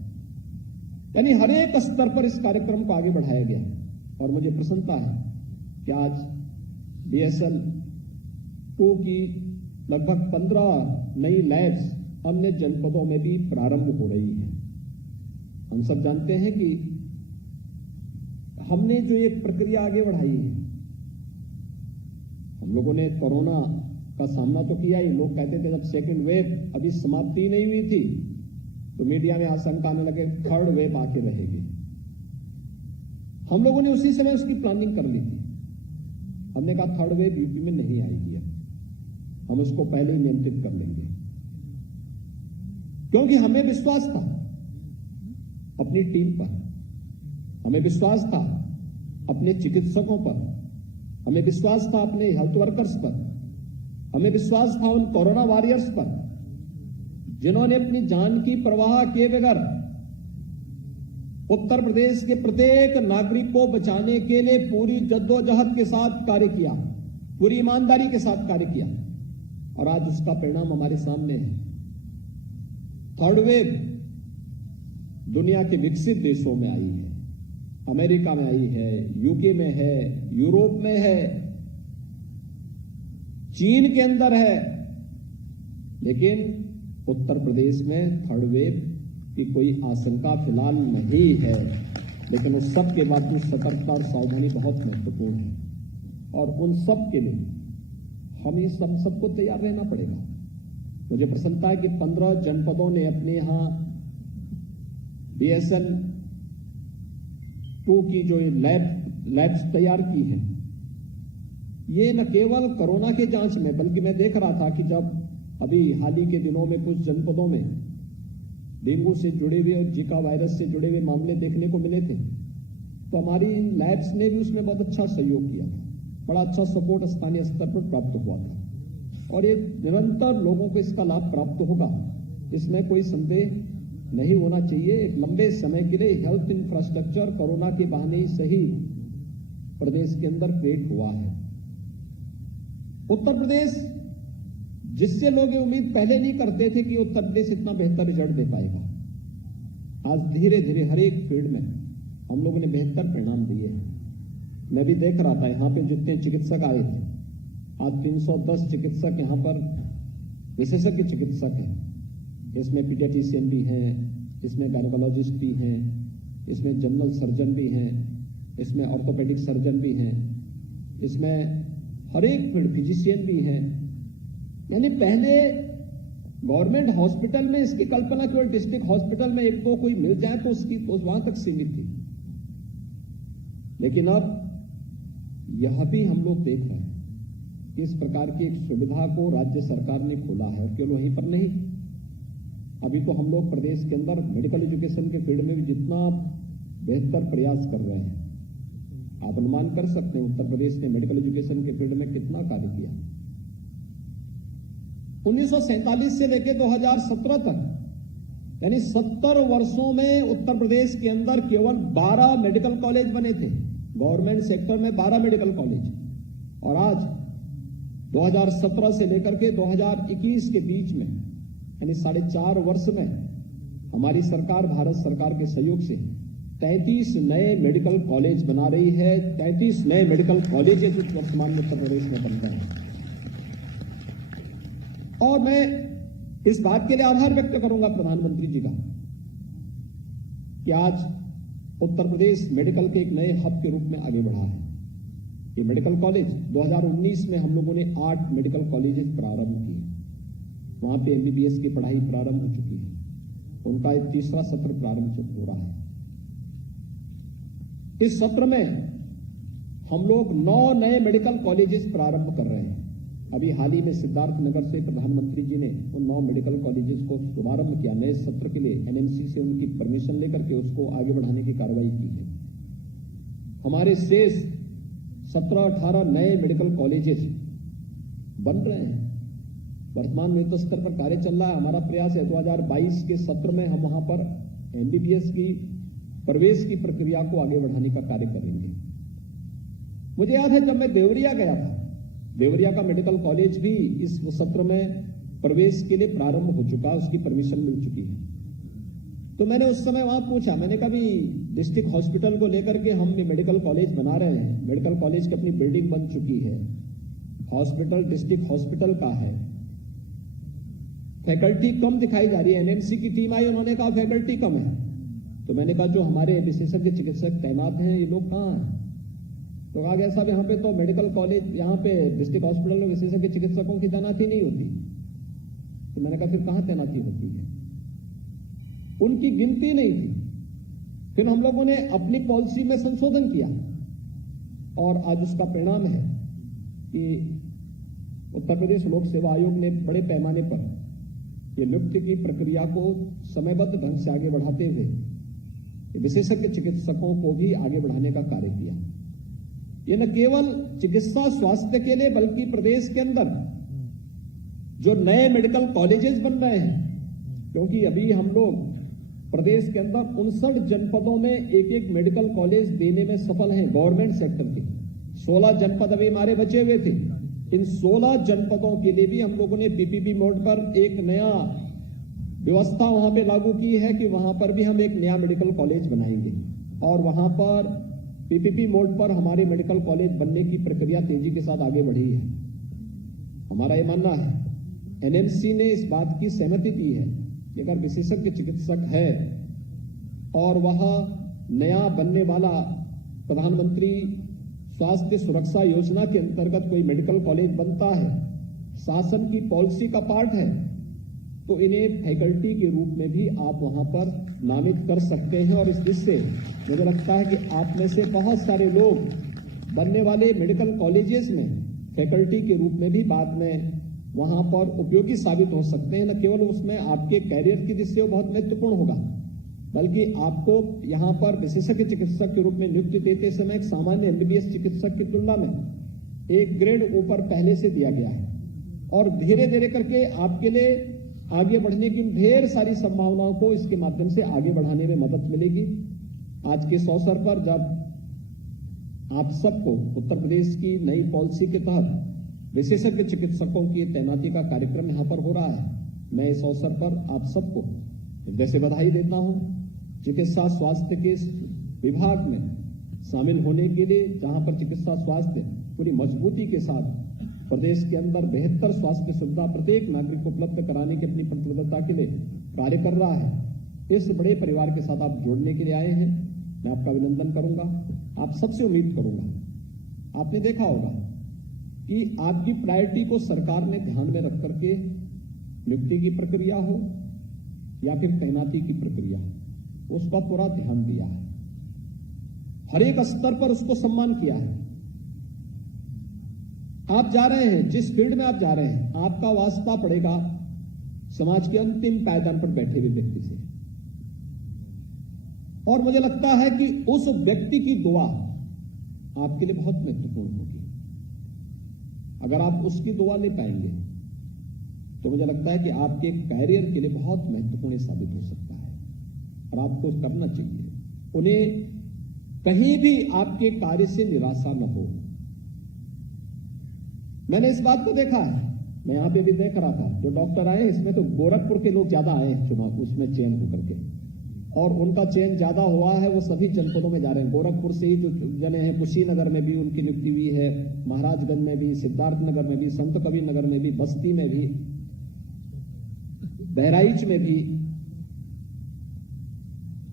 यानी हर एक स्तर पर इस कार्यक्रम को आगे बढ़ाया गया और मुझे प्रसन्नता है कि आज BSL 2 की लगभग 15 नई लैब्स अन्य जनपदों में भी प्रारंभ हो रही है। हम सब जानते हैं कि हमने जो एक प्रक्रिया आगे बढ़ाई है, हम लोगों ने कोरोना का सामना तो किया ही। लोग कहते थे जब सेकेंड वेव अभी समाप्ति नहीं हुई थी तो मीडिया में आशंका आने लगे थर्ड वेव आके रहेगी। हम लोगों ने उसी समय उसकी प्लानिंग कर ली थी। हमने कहा थर्ड वेव यूपी में नहीं आएगी, हम उसको पहले ही नियंत्रित कर लेंगे, क्योंकि हमें विश्वास था अपनी टीम पर, हमें विश्वास था अपने चिकित्सकों पर, हमें विश्वास था अपने हेल्थ वर्कर्स पर, हमें विश्वास था उन कोरोना वॉरियर्स पर जिन्होंने अपनी जान की परवाह किए बगैर उत्तर प्रदेश के प्रत्येक नागरिक को बचाने के लिए पूरी जद्दोजहद के साथ कार्य किया, पूरी ईमानदारी के साथ कार्य किया और आज उसका परिणाम हमारे सामने है। थर्ड वेव दुनिया के विकसित देशों में आई है, अमेरिका में आई है, यूके में है, यूरोप में है, चीन के अंदर है, लेकिन उत्तर प्रदेश में थर्ड वेव की कोई आशंका फिलहाल नहीं है। लेकिन उस सब के बावजूद सतर्कता और सावधानी बहुत महत्वपूर्ण है और उन सब के लिए हमें सबको तैयार रहना पड़ेगा। मुझे प्रसन्नता है कि 15 जनपदों ने अपने यहां BSL 2 की जो लैब्स तैयार की है, ये न केवल कोरोना के जांच में, बल्कि मैं देख रहा था कि जब अभी हाल ही के दिनों में कुछ जनपदों में डेंगू से जुड़े हुए और जीका वायरस से जुड़े हुए मामले देखने को मिले थे, तो हमारी इन लैब्स ने भी उसमें बहुत अच्छा सहयोग किया था। बड़ा अच्छा सपोर्ट स्थानीय स्तर पर प्राप्त हुआ था और ये निरंतर लोगों को इसका लाभ प्राप्त होगा, इसमें कोई संदेह नहीं होना चाहिए। एक लंबे समय के लिए हेल्थ इंफ्रास्ट्रक्चर कोरोना के बहाने ही सही प्रदेश के अंदर क्रिएट हुआ है। उत्तर प्रदेश, जिससे लोग ये उम्मीद पहले नहीं करते थे कि उत्तर प्रदेश इतना बेहतर रिजल्ट दे पाएगा, आज धीरे धीरे हर एक फील्ड में हम लोगों ने बेहतर परिणाम दिए हैं। मैं भी देख रहा था यहाँ पे जितने चिकित्सक आए थे, आज 310 चिकित्सक यहाँ पर विशेषज्ञ चिकित्सक हैं। इसमें पीडियाट्रिशियन भी हैं, इसमें गायनेकोलॉजिस्ट भी हैं, इसमें जनरल सर्जन भी हैं, इसमें ऑर्थोपेडिक सर्जन भी हैं, इसमें हर एक फील्ड फिजिशियन भी हैं। यानी पहले गवर्नमेंट हॉस्पिटल में इसकी कल्पना केवल डिस्ट्रिक्ट हॉस्पिटल में एक दो कोई मिल जाए तो उसकी तो वहां तक सीमित थी, लेकिन अब यह भी हम लोग देख रहे हैं कि इस प्रकार की एक सुविधा को राज्य सरकार ने खोला है और केवल वहीं पर नहीं, अभी तो हम लोग प्रदेश के अंदर मेडिकल एजुकेशन के फील्ड में भी जितना बेहतर प्रयास कर रहे हैं। आप अनुमान कर सकते हैं उत्तर प्रदेश ने मेडिकल एजुकेशन के फील्ड में कितना कार्य किया। 1947 से लेकर 2017 तक यानी 70 वर्षों में उत्तर प्रदेश के अंदर केवल 12 मेडिकल कॉलेज बने थे, गवर्नमेंट सेक्टर में 12 मेडिकल कॉलेज, और आज 2017 से लेकर के 2021 के बीच में यानी 4.5 वर्ष में हमारी सरकार भारत सरकार के सहयोग से 33 नए मेडिकल कॉलेज बना रही है। 33 नए मेडिकल कॉलेजेस वर्तमान में उत्तर प्रदेश में बन रहे हैं, और मैं इस बात के लिए आभार व्यक्त करूंगा प्रधानमंत्री जी का कि आज उत्तर प्रदेश मेडिकल के एक नए हब के रूप में आगे बढ़ा है। ये मेडिकल कॉलेज 2019 में हम लोगों ने 8 मेडिकल कॉलेजेस प्रारंभ किए, वहां पे एमबीबीएस की पढ़ाई प्रारंभ हो चुकी है, उनका एक तीसरा सत्र प्रारंभ हो रहा है। इस सत्र में हम लोग 9 नए मेडिकल कॉलेजेस प्रारंभ कर रहे हैं। अभी हाल ही में सिद्धार्थनगर से प्रधानमंत्री जी ने उन 9 मेडिकल कॉलेजेस को शुभारंभ किया। नए सत्र के लिए एनएमसी से उनकी परमिशन लेकर के उसको आगे बढ़ाने की कार्रवाई की है। हमारे शेष 17-18 नए मेडिकल कॉलेजेस बन रहे हैं। वर्तमान में युद्ध स्तर पर कार्य चल रहा है। हमारा प्रयास है 2022 के सत्र में हम वहां पर एमबीबीएस की प्रवेश की प्रक्रिया को आगे बढ़ाने का कार्य करेंगे। मुझे याद है जब मैं देवरिया गया था, देवरिया का मेडिकल कॉलेज भी इस सत्र में प्रवेश के लिए प्रारंभ हो चुका है, उसकी परमिशन मिल चुकी है। तो मैंने उस समय वहां पूछा, मैंने कहा भी डिस्ट्रिक्ट हॉस्पिटल को लेकर के हम मेडिकल कॉलेज बना रहे हैं, मेडिकल कॉलेज की अपनी बिल्डिंग बन चुकी है, हॉस्पिटल डिस्ट्रिक्ट हॉस्पिटल का है, फैकल्टी कम दिखाई जा रही है। एनएमसी की टीम आई, उन्होंने कहा फैकल्टी कम है। तो मैंने कहा जो हमारे विशेषज्ञ चिकित्सक तैनात हैं ये लोग कहाँ हैं? तो कहा गया साहब यहाँ पे तो मेडिकल कॉलेज, यहाँ पे डिस्ट्रिक्ट हॉस्पिटल में विशेषज्ञ चिकित्सकों की तैनाती नहीं होती। तो मैंने कहा फिर कहाँ तैनाती होती है? उनकी गिनती नहीं थी। फिर हम लोगों ने अपनी पॉलिसी में संशोधन किया और आज उसका परिणाम है कि उत्तर प्रदेश लोक सेवा आयोग ने बड़े पैमाने पर ये नियुक्ति की प्रक्रिया को समयबद्ध ढंग से आगे बढ़ाते हुए विशेषज्ञ चिकित्सकों को भी आगे बढ़ाने का कार्य किया। ये न केवल चिकित्सा स्वास्थ्य के लिए बल्कि प्रदेश के अंदर जो नए मेडिकल कॉलेजेस बन रहे हैं, क्योंकि अभी हम लोग प्रदेश के अंदर 59 जनपदों में एक मेडिकल कॉलेज देने में सफल हैं गवर्नमेंट सेक्टर के। 16 जनपद अभी हमारे बचे हुए थे। इन 16 जनपदों के लिए भी हम लोगों ने पीपीपी मोड पर एक नया व्यवस्था वहां पे लागू की है कि वहां पर भी हम एक नया मेडिकल कॉलेज बनाएंगे और वहां पर पीपीपी मोड पर हमारे मेडिकल कॉलेज बनने की प्रक्रिया तेजी के साथ आगे बढ़ी है। हमारा यह मानना है, एनएमसी ने इस बात की सहमति दी है कि अगर विशेषज्ञ चिकित्सक है और वह नया बनने वाला प्रधानमंत्री स्वास्थ्य सुरक्षा योजना के अंतर्गत कोई मेडिकल कॉलेज बनता है, शासन की पॉलिसी का पार्ट है, तो इन्हें फैकल्टी के रूप में भी आप वहां पर नामित कर सकते हैं। और इस दृष्टि से मुझे लगता है कि आप में से बहुत सारे लोग बनने वाले मेडिकल कॉलेजेस में फैकल्टी के रूप में भी बाद में वहां पर उपयोगी साबित हो सकते हैं। न केवल उसमें आपके कैरियर की दृष्टि से बहुत महत्वपूर्ण होगा, बल्कि आपको यहां पर विशेषज्ञ चिकित्सक के रूप में नियुक्ति देते समय एक सामान्य एमबीबीएस चिकित्सक की तुलना में एक ग्रेड ऊपर पहले से दिया गया है और धीरे धीरे करके आपके लिए आगे बढ़ने की ढेर सारी संभावनाओं को इसके माध्यम से आगे बढ़ाने में मदद मिलेगी। आज के इस अवसर पर जब आप सबको उत्तर प्रदेश की नई पॉलिसी के तहत विशेषज्ञ चिकित्सकों की तैनाती का कार्यक्रम यहां पर हो रहा है, मैं इस अवसर पर आप सबको जैसे बधाई देता हूं। चिकित्सा स्वास्थ्य के विभाग में शामिल होने के लिए, जहां पर चिकित्सा स्वास्थ्य पूरी मजबूती के साथ प्रदेश के अंदर बेहतर स्वास्थ्य सुविधा प्रत्येक नागरिक को उपलब्ध कराने की अपनी प्रतिबद्धता के लिए कार्य कर रहा है, इस बड़े परिवार के साथ आप जोड़ने के लिए आए हैं। मैं आपका अभिनंदन करूंगा, आप सबसे उम्मीद करूंगा। आपने देखा होगा कि आपकी प्रायोरिटी को सरकार ने ध्यान में रख करके नियुक्ति की प्रक्रिया हो या फिर तैनाती की प्रक्रिया हो, उसका पूरा ध्यान दिया है, हर एक स्तर पर उसको सम्मान किया है। आप जा रहे हैं, जिस फील्ड में आप जा रहे हैं, आपका वास्ता पड़ेगा समाज के अंतिम पायदान पर बैठे हुए व्यक्ति से, और मुझे लगता है कि उस व्यक्ति की दुआ आपके लिए बहुत महत्वपूर्ण होगी। अगर आप उसकी दुआ ले पाएंगे तो मुझे लगता है कि आपके कैरियर के लिए बहुत महत्वपूर्ण साबित हो सकता है और आपको करना चाहिए। उन्हें कहीं भी आपके कार्य से निराशा न हो। मैंने इस बात को देखा है, मैं यहां पे भी देख रहा था, जो डॉक्टर आए इसमें तो गोरखपुर के लोग ज्यादा आए हैं चुनाव उसमें चयन होकर के, और उनका चयन ज्यादा हुआ है, वो सभी जनपदों में जा रहे हैं। गोरखपुर से ही जो जने हैं, कुशीनगर में भी उनकी नियुक्ति हुई है, महाराजगंज में भी, सिद्धार्थनगर में भी, संत कबीर नगर में भी, बस्ती में भी, बहराइच में भी।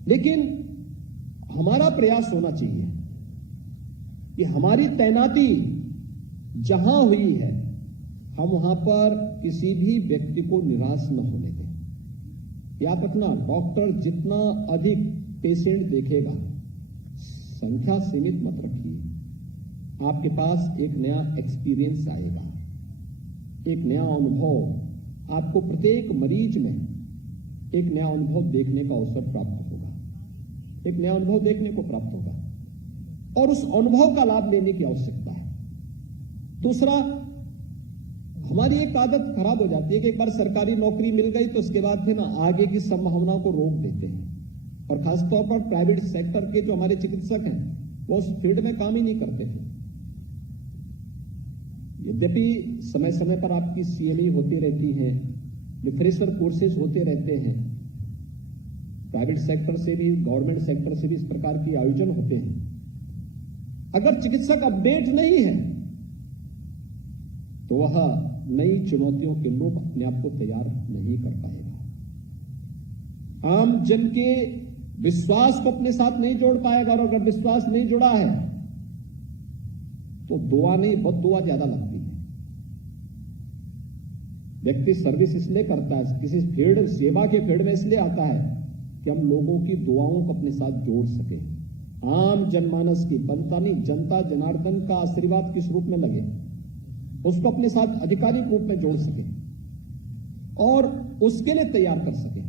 लेकिन हमारा प्रयास होना चाहिए कि हमारी तैनाती जहां हुई है हम वहां पर किसी भी व्यक्ति को निराश न होने दें। याद रखना, डॉक्टर जितना अधिक पेशेंट देखेगा, संख्या सीमित मत रखिए, आपके पास एक नया एक्सपीरियंस आएगा, एक नया अनुभव, आपको प्रत्येक मरीज में एक नया अनुभव देखने का अवसर प्राप्त होगा, एक नया अनुभव देखने को प्राप्त होगा और उस अनुभव का लाभ लेने की आवश्यकता है। दूसरा, हमारी एक आदत खराब हो जाती है कि एक बार सरकारी नौकरी मिल गई तो उसके बाद फिर आगे की संभावनाओं को रोक देते हैं, और खासतौर पर प्राइवेट सेक्टर के जो हमारे चिकित्सक हैं वो उस फील्ड में काम ही नहीं करते थे। यद्यपि समय समय पर आपकी सीएमई होती रहती है, रिफ्रेशर कोर्सेज होते रहते हैं, प्राइवेट सेक्टर से भी गवर्नमेंट सेक्टर से भी इस प्रकार के आयोजन होते हैं। अगर चिकित्सक अपडेट नहीं है तो वह नई चुनौतियों के लिए अपने आप को तैयार नहीं कर पाएगा, आम जन के विश्वास को अपने साथ नहीं जोड़ पाएगा, और अगर विश्वास नहीं जुड़ा है तो दुआ नहीं बद्दुआ ज्यादा लगती है। व्यक्ति सर्विस इसलिए करता है, किसी फील्ड सेवा के फील्ड में इसलिए आता है कि हम लोगों की दुआओं को अपने साथ जोड़ सके। आम जनमानस की बनता नहीं, जनता जनार्दन का आशीर्वाद किस रूप में लगे उसको अपने साथ आधिकारिक रूप में जोड़ सके और उसके लिए तैयार कर सके।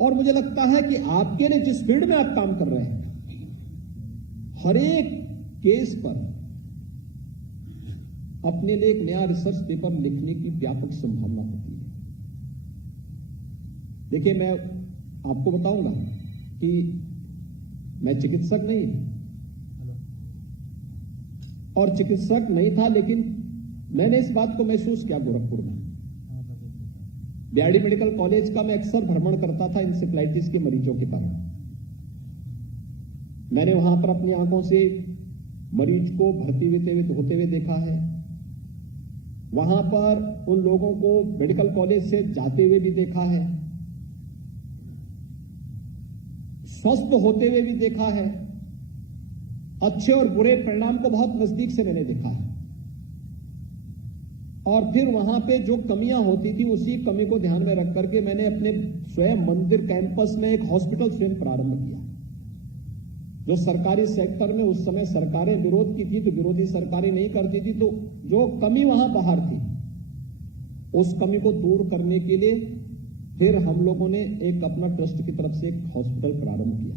और मुझे लगता है कि आपके लिए जिस फील्ड में आप काम कर रहे हैं, हर एक केस पर अपने लिए एक नया रिसर्च पेपर लिखने की व्यापक संभावना होती है। देखिए, मैं आपको बताऊंगा कि मैं चिकित्सक नहीं और चिकित्सक नहीं था, लेकिन मैंने इस बात को महसूस किया गोरखपुर में। बीआरडी मेडिकल कॉलेज का मैं अक्सर भ्रमण करता था इंसेफ्लाइटिस के मरीजों के कारण। मैंने वहां पर अपनी आंखों से मरीज को भर्ती होते हुए देखा है, वहां पर उन लोगों को मेडिकल कॉलेज से जाते हुए भी देखा है, स्वस्थ होते हुए भी देखा है, अच्छे और बुरे परिणाम को बहुत नजदीक से मैंने देखा है। और फिर वहां पे जो कमियां होती थी उसी कमी को ध्यान में रख करके मैंने अपने स्वयं मंदिर कैंपस में एक हॉस्पिटल स्वयं प्रारंभ किया। जो सरकारी सेक्टर में उस समय सरकारें विरोध की थी तो विरोधी सरकारें नहीं करती थी, तो जो कमी वहां बाहर थी उस कमी को दूर करने के लिए फिर हम लोगों ने एक अपना ट्रस्ट की तरफ से एक हॉस्पिटल प्रारंभ किया।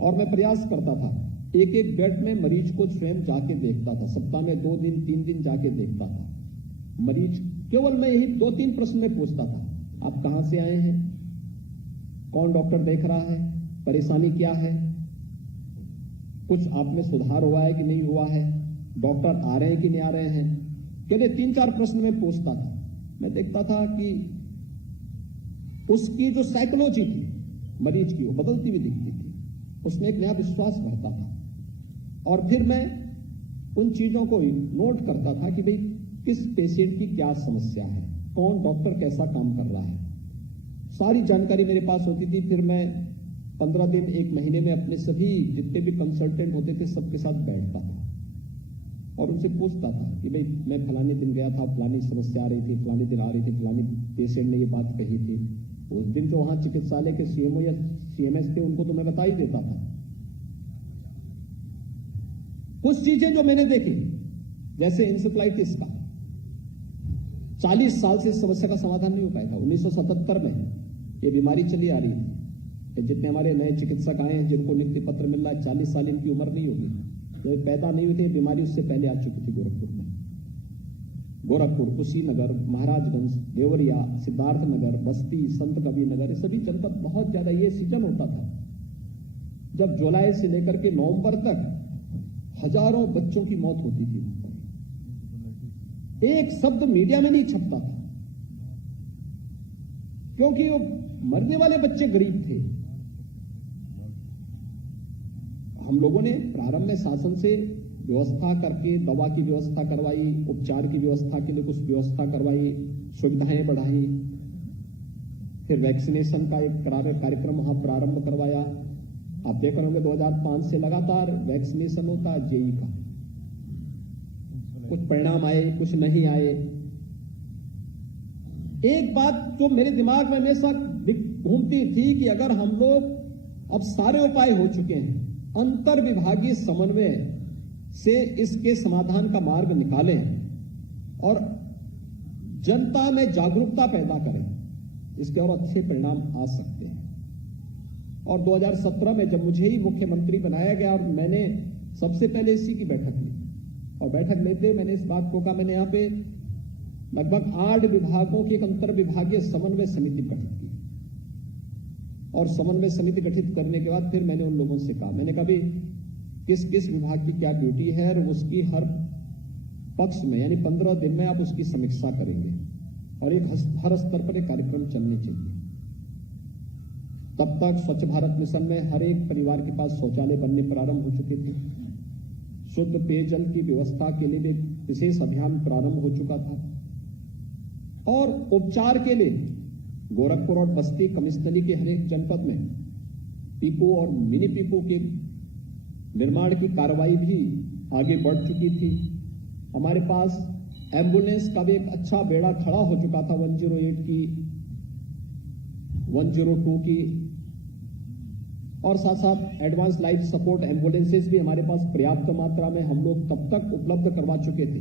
और मैं प्रयास करता था, एक एक बेड में मरीज को स्वयं जाके देखता था, सप्ताह में 2 दिन 3 दिन जाके देखता था मरीज। केवल मैं यही 2-3 प्रश्न में पूछता था, आप कहां से आए हैं, कौन डॉक्टर देख रहा है, परेशानी क्या है, कुछ आप में सुधार हुआ है कि नहीं हुआ है, डॉक्टर आ रहे हैं कि नहीं आ रहे हैं। केवल 3-4 प्रश्न में पूछता था। मैं देखता था कि उसकी जो साइकोलॉजी थी मरीज की वो बदलती हुई दिखती थी, उसमें एक नया विश्वास बढ़ता था। और फिर मैं उन चीजों को नोट करता था कि भाई किस पेशेंट की क्या समस्या है, कौन डॉक्टर कैसा काम कर रहा है, सारी जानकारी मेरे पास होती थी। फिर मैं 15 दिन 1 महीने में अपने सभी जितने भी कंसल्टेंट होते थे सबके साथ बैठता था और उनसे पूछता था कि भाई मैं फलाने दिन गया था, फलानी समस्या आ रही थी, फलाने दिन आ रही थी, फलानी पेशेंट ने ये बात कही थी। उस दिन जो वहां चिकित्सालय के सीएमओ या सीएमएस थे उनको तो मैं बता ही देता था। कुछ चीजें जो मैंने देखी, जैसे इंसेफ्लाइटिस का 40 साल से इस समस्या का समाधान नहीं हो पाया था। 1977 में ये बीमारी चली आ रही थी। जितने हमारे नए चिकित्सक आए हैं जिनको नियुक्ति पत्र मिल रहा है, 40 साल इनकी उम्र नहीं होगी। जब पैदा नहीं हुई थी, बीमारी उससे पहले आ चुकी थी गोरखपुर में। गोरखपुर, कुशीनगर, महाराजगंज, देवरिया, सिद्धार्थनगर, बस्ती, संत कबीर नगर, ये सभी जनपद बहुत ज्यादा, ये सीजन होता था जब जुलाई से लेकर के नवंबर तक हजारों बच्चों की मौत होती थी। एक शब्द मीडिया में नहीं छपता था क्योंकि वो मरने वाले बच्चे गरीब थे। हम लोगों ने प्रारंभ में शासन से व्यवस्था करके दवा की व्यवस्था करवाई, उपचार की व्यवस्था के लिए कुछ व्यवस्था करवाई, सुविधाएं बढ़ाई, फिर वैक्सीनेशन का एक कार्यक्रम वहां प्रारंभ करवाया। आप देख रहे होंगे 2005 से लगातार वैक्सीनेशन होता है जेई का। कुछ परिणाम आए, कुछ नहीं आए। एक बात जो मेरे दिमाग में हमेशा घूमती थी कि अगर हम लोग अब सारे उपाय हो चुके हैं, अंतर विभागीय समन्वय से इसके समाधान का मार्ग निकालें और जनता में जागरूकता पैदा करें, इसके और अच्छे परिणाम आ सकते हैं। और 2017 में जब मुझे ही मुख्यमंत्री बनाया गया और मैंने सबसे पहले इसी की बैठक ली, और बैठक लेते हुए मैंने इस बात को कहा, मैंने यहां पे लगभग 8 विभागों की एक अंतर विभागीय समन्वय समिति गठित की, और समन्वय समिति गठित करने के बाद फिर मैंने उन लोगों से कहा, मैंने कहा भी किस किस विभाग की क्या ड्यूटी है और उसकी हर पक्ष में यानी 15 दिन में आप उसकी समीक्षा करेंगे और एक हर स्तर पर एक कार्यक्रम चलने चाहिए। तब तक स्वच्छ भारत मिशन में हर एक परिवार के पास शौचालय बनने प्रारंभ हो चुके थे। शुद्ध पेयजल की व्यवस्था के लिए भी विशेष अभियान प्रारंभ हो चुका था, और उपचार के लिए गोरखपुर और बस्ती कमिश्नरी के हर एक जनपद में पीपो और मिनी पीपो के निर्माण की कार्रवाई भी आगे बढ़ चुकी थी। हमारे पास एम्बुलेंस का भी एक अच्छा बेड़ा खड़ा हो चुका था, 108 की, 102 की, और साथ साथ एडवांस लाइफ सपोर्ट एम्बुलेंसेज भी हमारे पास पर्याप्त मात्रा में हम लोग तब तक उपलब्ध करवा चुके थे।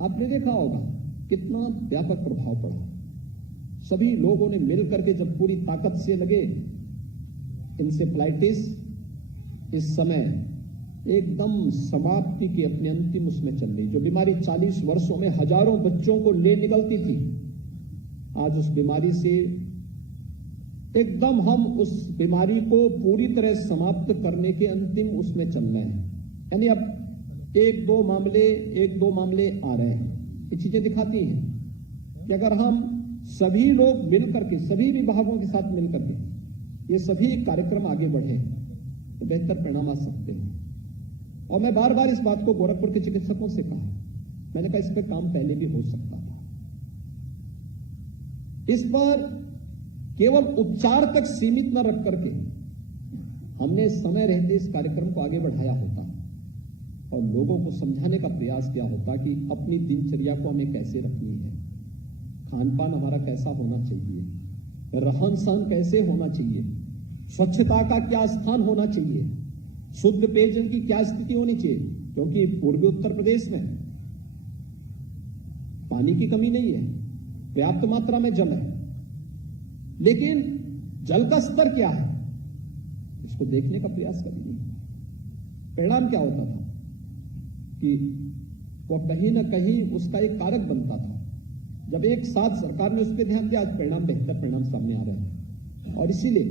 आपने देखा होगा कितना व्यापक प्रभाव पड़ा। सभी लोगों ने मिलकर के जब पूरी ताकत से लगे, इंसेफ्लाइटिस इस समय एकदम समाप्ति की अपने अंतिम उसमें चल रही। जो बीमारी 40 वर्षों में हजारों बच्चों को ले निकलती थी, आज उस बीमारी से एकदम हम उस बीमारी को पूरी तरह समाप्त करने के अंतिम उसमें चल रहे हैं। यानी अब एक दो मामले आ रहे हैं। ये चीजें दिखाती हैं कि अगर हम सभी लोग मिलकर के, सभी विभागों के साथ मिलकर के ये सभी कार्यक्रम आगे बढ़े तो बेहतर परिणाम आ सकते हैं। और मैं बार बार इस बात को गोरखपुर के चिकित्सकों से कहा, मैंने कहा इस पर काम पहले भी हो सकता था। इस पर केवल उपचार तक सीमित न रख करके हमने समय रहते इस कार्यक्रम को आगे बढ़ाया होता और लोगों को समझाने का प्रयास किया होता कि अपनी दिनचर्या को हमें कैसे रखनी है, खान पान हमारा कैसा होना चाहिए, रहन सहन कैसे होना चाहिए, स्वच्छता का क्या स्थान होना चाहिए, शुद्ध पेयजल की क्या स्थिति होनी चाहिए। क्योंकि पूर्वी उत्तर प्रदेश में पानी की कमी नहीं है, पर्याप्त मात्रा में जल है, लेकिन जल का स्तर क्या है इसको देखने का प्रयास करेंगे। परिणाम क्या होता था कि वो कहीं ना कहीं उसका एक कारक बनता था। जब एक साथ सरकार ने उस पर ध्यान दिया, आज परिणाम बेहतर परिणाम सामने आ रहे हैं। और इसीलिए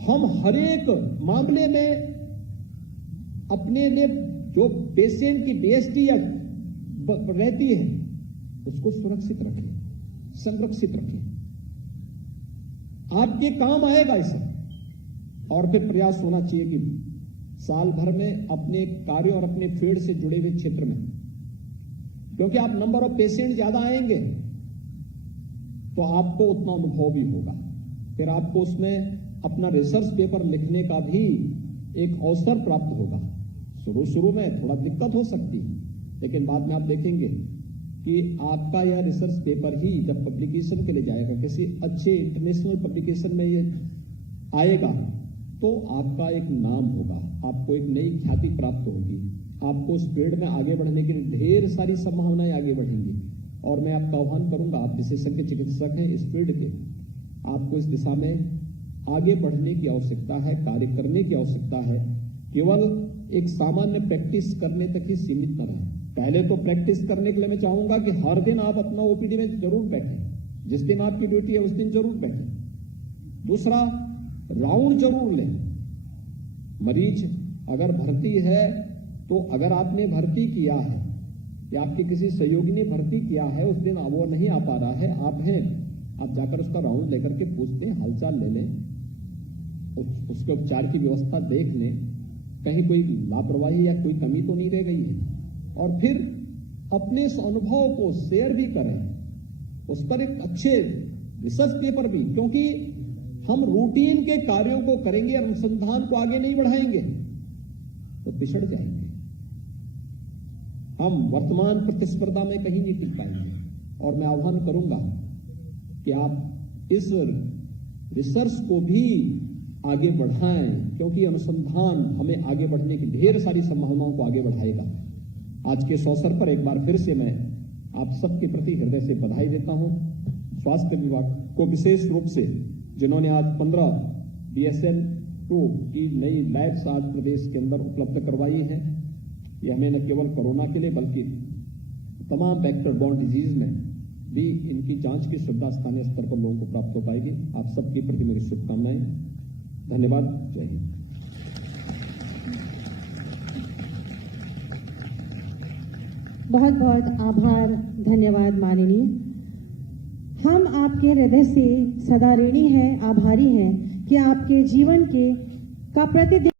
हम हर एक मामले में अपने लिए जो पेशेंट की बेइज्जती रहती है उसको सुरक्षित रखें, संरक्षित रखें। आपके काम आएगा इसे। और फिर प्रयास होना चाहिए कि साल भर में अपने कार्य और अपने फील्ड से जुड़े हुए क्षेत्र में, क्योंकि आप नंबर ऑफ पेशेंट ज्यादा आएंगे तो आपको उतना अनुभव भी होगा, फिर आपको उसमें अपना रिसर्च पेपर लिखने का भी एक अवसर प्राप्त होगा। शुरू में थोड़ा दिक्कत हो सकती है, लेकिन बाद में आप देखेंगे कि आपका यह रिसर्च पेपर ही जब पब्लिकेशन के लिए जाएगा, किसी अच्छे इंटरनेशनल पब्लिकेशन में ये आएगा, तो आपका एक नाम होगा, आपको एक नई ख्याति प्राप्त होगी, आपको उस फील्ड में आगे बढ़ने के लिए ढेर सारी संभावनाएं आगे बढ़ेंगी। और मैं आपका आह्वान करूंगा, आप विशेषज्ञ चिकित्सक हैं इस फील्ड के, आपको इस दिशा में आगे बढ़ने की आवश्यकता है, कार्य करने की आवश्यकता है, केवल एक सामान्य प्रैक्टिस करने तक ही सीमित न रहे। पहले तो प्रैक्टिस करने के लिए मैं चाहूंगा कि हर दिन आप अपना ओपीडी में जरूर बैठें, जिस दिन आपकी ड्यूटी है उस दिन जरूर बैठें। दूसरा, राउंड जरूर लें। मरीज अगर भर्ती है तो अगर आपने भर्ती किया है या आपके किसी सहयोगी ने भर्ती किया है, उस दिन वो नहीं आ पा रहा है, आप हैं, आप जाकर उसका राउंड लेकर के पूछ लें, हालचाल ले लें, उसके उपचार की व्यवस्था देख लें, कहीं कोई लापरवाही या कोई कमी तो नहीं रह गई है। और फिर अपने इस अनुभव को शेयर भी करें, उस पर एक अच्छे रिसर्च पेपर भी, क्योंकि हम रूटीन के कार्यों को करेंगे और अनुसंधान को आगे नहीं बढ़ाएंगे तो पिछड़ जाएंगे। हम वर्तमान प्रतिस्पर्धा में कहीं नहीं टिक पाएंगे। और मैं आह्वान करूंगा कि आप इस रिसर्च को भी आगे बढ़ाएं, क्योंकि अनुसंधान हमें आगे बढ़ने की ढेर सारी संभावनाओं को आगे बढ़ाएगा। आज के इस अवसर पर एक बार फिर से मैं आप सबके प्रति हृदय से बधाई देता हूं। स्वास्थ्य विभाग को विशेष रूप से, जिन्होंने आज 15 BSL-2 की नई लैब्स आज प्रदेश के अंदर उपलब्ध करवाई हैं। ये हमें न केवल कोरोना के लिए बल्कि तमाम वेक्टर बॉर्न डिजीज में भी इनकी जांच की सुविधा स्थानीय स्तर पर लोगों को प्राप्त हो पाएगी। आप सबके प्रति मेरी शुभकामनाएं। धन्यवाद। जय हिंद। बहुत बहुत आभार, धन्यवाद माननीय। हम आपके हृदय से सदा ऋणी हैं, आभारी हैं कि आपके जीवन का प्रतिदिन